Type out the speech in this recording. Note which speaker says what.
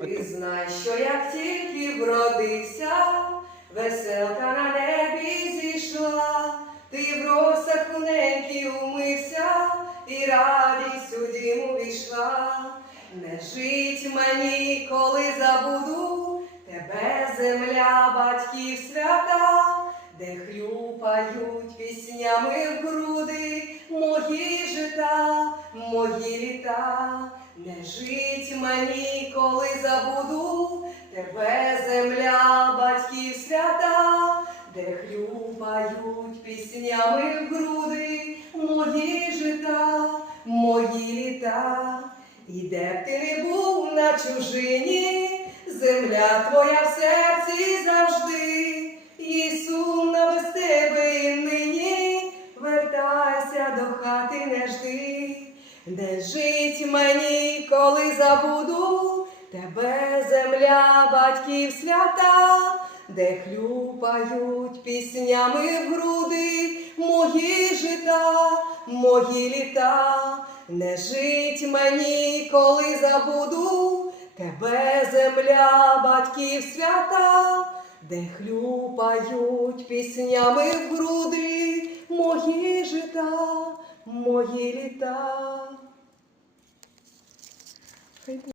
Speaker 1: Ти знай, що як тільки вродився, веселка на небі зійшла, ти в росах неньки умився, і радість у дім увійшла. Не жить мені, коли забуду тебе, земля, батьків свята, де хлюпають піснями в груди мої жита, мої літа. Не жить мені, коли хлюпають піснями в груди мої жита, мої літа. І де б ти не був на чужині, земля твоя в серці завжди, і сумно без тебе і нині, вертайся до хати не жди, не жить мені, коли забуду тебе, земля, батьків свята, де хлюпають піснями в груди мої жита, мої літа. Не жить мені, коли забуду тебе, земля, батьків свята, де хлюпають піснями в груди мої жита, мої літа.